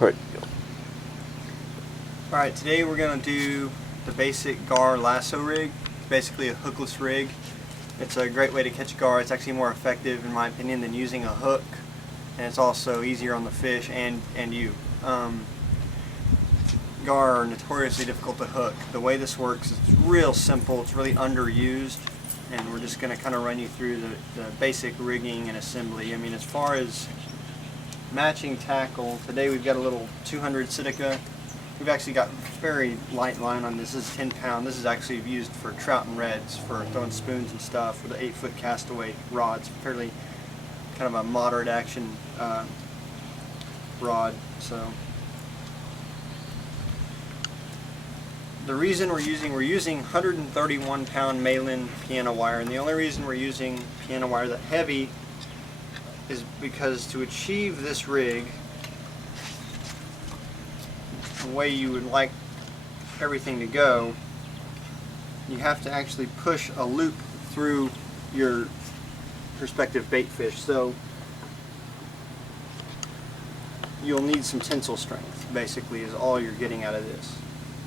Alright. Alright, today we're going to do the basic gar lasso rig. It's basically a hookless rig. It's a great way to catch gar. It's actually more effective in my opinion than using a hook, and it's also easier on the fish and you. Gar are notoriously difficult to hook. The way this works is real simple. It's really underused, and we're just going to kind of run you through the basic rigging and assembly. I mean, as far as matching tackle, today we've got a little 200 Sitica. We've actually got very light line on this. This is 10 pound. This is actually used for trout and reds, for throwing spoons and stuff, with the 8-foot castaway rods. Fairly kind of a moderate action rod. So the reason we're using 131 pound Malin piano wire, and the only reason we're using piano wire that heavy is because to achieve this rig the way you would like everything to go, you have to actually push a loop through your prospective bait fish. So you'll need some tensile strength, basically, is all you're getting out of this,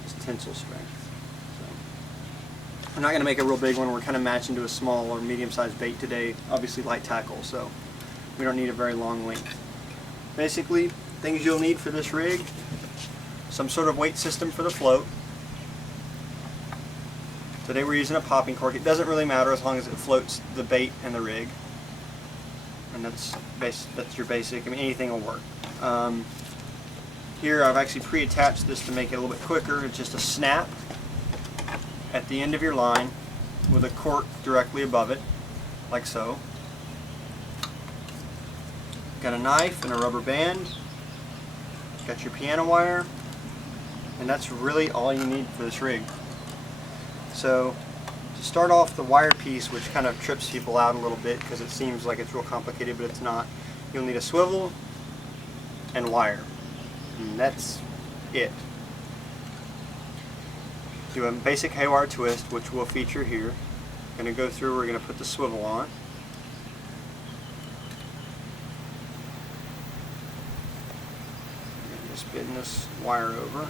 is tensile strength. So we're not going to make a real big one. We're kind of matching to a small or medium-sized bait today, obviously light tackle, so we don't need a very long length. Basically, things you'll need for this rig: some sort of weight system for the float. Today we're using a popping cork. It doesn't really matter as long as it floats the bait and the rig, and that's your basic. I mean, anything will work. Here I've actually pre-attached this to make it a little bit quicker. It's just a snap at the end of your line with a cork directly above it, like so. Got a knife and a rubber band. Got your piano wire. And that's really all you need for this rig. So to start off, the wire piece, which kind of trips people out a little bit because it seems like it's real complicated, but it's not. You'll need a swivel and wire, and that's it. Do a basic haywire twist, which we'll feature here. Going to go through, we're going to put the swivel on. Just spin this wire over.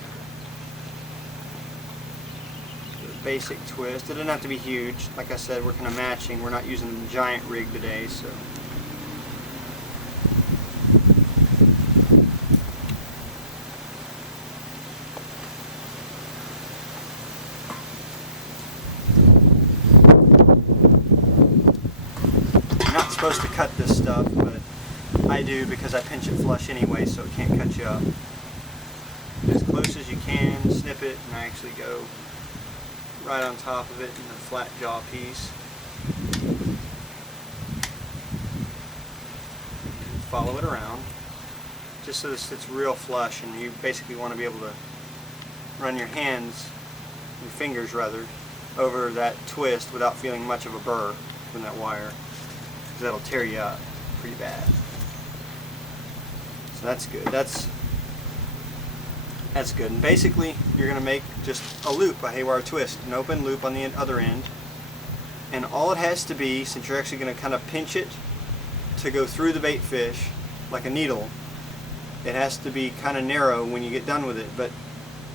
Basic twist. It doesn't have to be huge. Like I said, we're kind of matching. We're not using the giant rig today, so. You're not supposed to cut this stuff, but I do because I pinch it flush anyway, so it can't cut you up. As close as you can, snip it, and I actually go right on top of it in the flat jaw piece. And follow it around just so this sits real flush, and you basically want to be able to run your hands, your fingers rather, over that twist without feeling much of a burr from that wire, because that'll tear you up pretty bad. So that's good. That's good. And basically, you're going to make just a loop, a haywire twist, an open loop on the other end. And all it has to be, since you're actually going to kind of pinch it to go through the bait fish like a needle, it has to be kind of narrow when you get done with it. But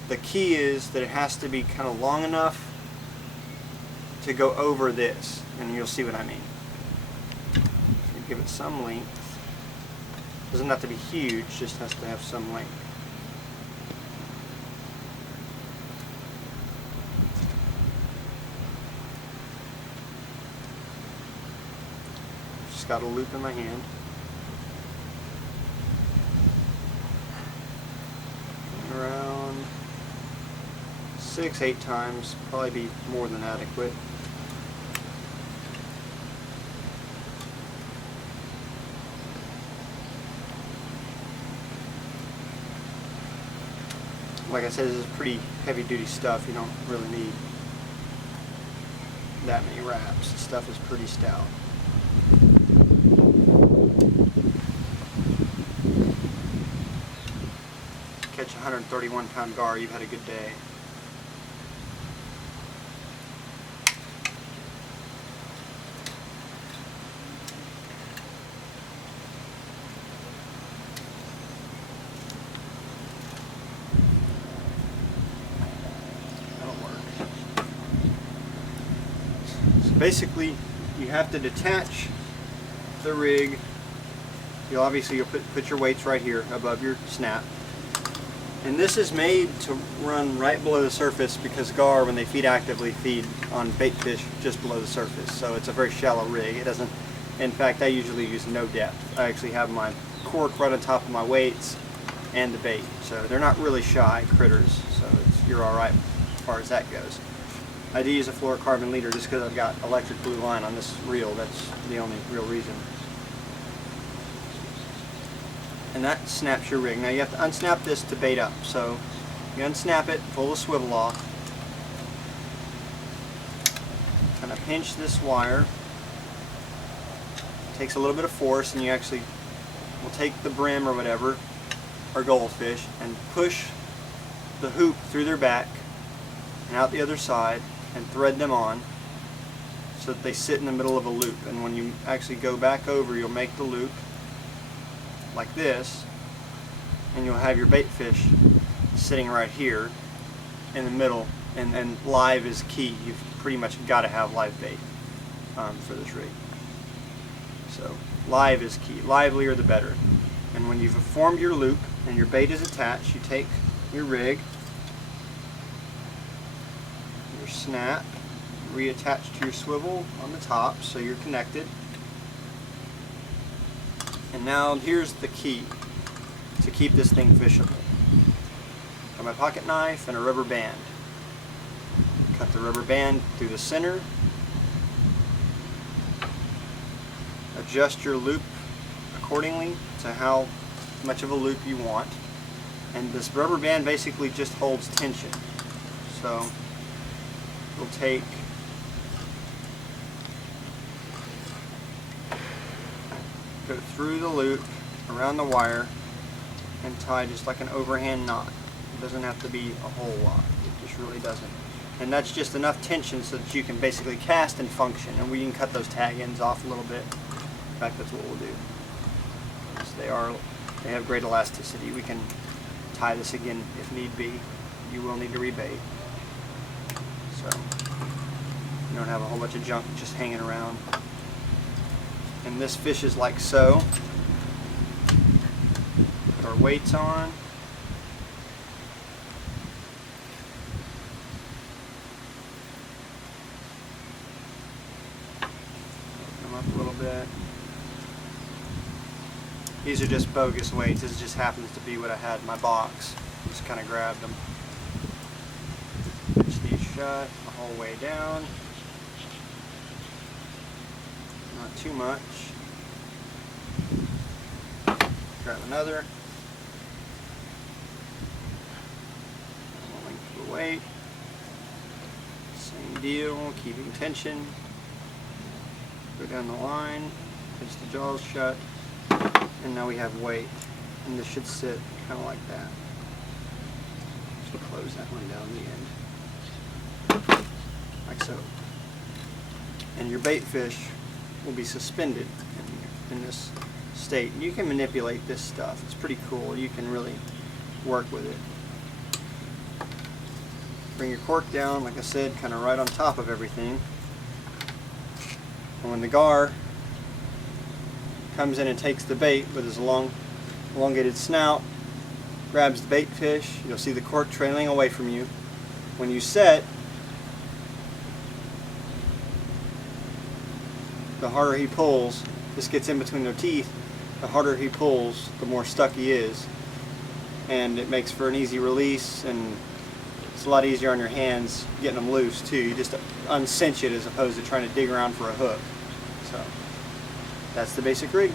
the key is that it has to be kind of long enough to go over this, and you'll see what I mean. So give it some length. Doesn't have to be huge, just has to have some length. Got a loop in my hand. Around 6-8 times, probably be more than adequate. Like I said, this is pretty heavy duty stuff. You don't really need that many wraps. The stuff is pretty stout. Catch 131 pound gar, you've had a good day. basically you have to detach the rig. You'll put your weights right here above your snap. And this is made to run right below the surface because gar, when they feed actively, feed on bait fish just below the surface. So it's a very shallow rig. It doesn't, in fact, I usually use no depth. I actually have my cork right on top of my weights and the bait. So they're not really shy critters. So you're all right as far as that goes. I do use a fluorocarbon leader just because I've got electric blue line on this reel. That's the only real reason. And that snaps your rig. Now you have to unsnap this to bait up. So you unsnap it, pull the swivel off, kind of pinch this wire. It takes a little bit of force, and you actually will take the brim or whatever, or goldfish, and push the hoop through their back and out the other side and thread them on so that they sit in the middle of a loop. And when you actually go back over, you'll make the loop like this, and you'll have your bait fish sitting right here in the middle. And live is key. You've pretty much got to have live bait for this rig. So live is key. Livelier the better. And when you've formed your loop and your bait is attached, you take your rig, your snap, reattach to your swivel on the top so you're connected. And now here's the key to keep this thing fishable. Got my pocket knife and a rubber band. Cut the rubber band through the center. Adjust your loop accordingly to how much of a loop you want. And this rubber band basically just holds tension. So we'll take go through the loop, around the wire, and tie just like an overhand knot. It doesn't have to be a whole lot. It just really doesn't. And that's just enough tension so that you can basically cast and function. And we can cut those tag ends off a little bit. In fact, that's what we'll do. Because they have great elasticity. We can tie this again if need be. You will need to rebait. So you don't have a whole bunch of junk just hanging around. And this fish is like so. Put our weights on. Open them up a little bit. These are just bogus weights. This just happens to be what I had in my box. Just kind of grabbed them. Pinch these shut the whole way down. Not too much. Grab another. Length of the weight. Same deal, keeping tension. Go down the line, pinch the jaws shut, and now we have weight. And this should sit kind of like that. So close that one down the end. Like so. And your bait fish will be suspended in this state. You can manipulate this stuff. It's pretty cool. You can really work with it. Bring your cork down, like I said, kind of right on top of everything. And when the gar comes in and takes the bait with his long, elongated snout, grabs the bait fish, you'll see the cork trailing away from you. When you set, the harder he pulls, this gets in between their teeth, the harder he pulls, the more stuck he is. And it makes for an easy release, and it's a lot easier on your hands getting them loose too. You just uncinch it as opposed to trying to dig around for a hook. So that's the basic rig.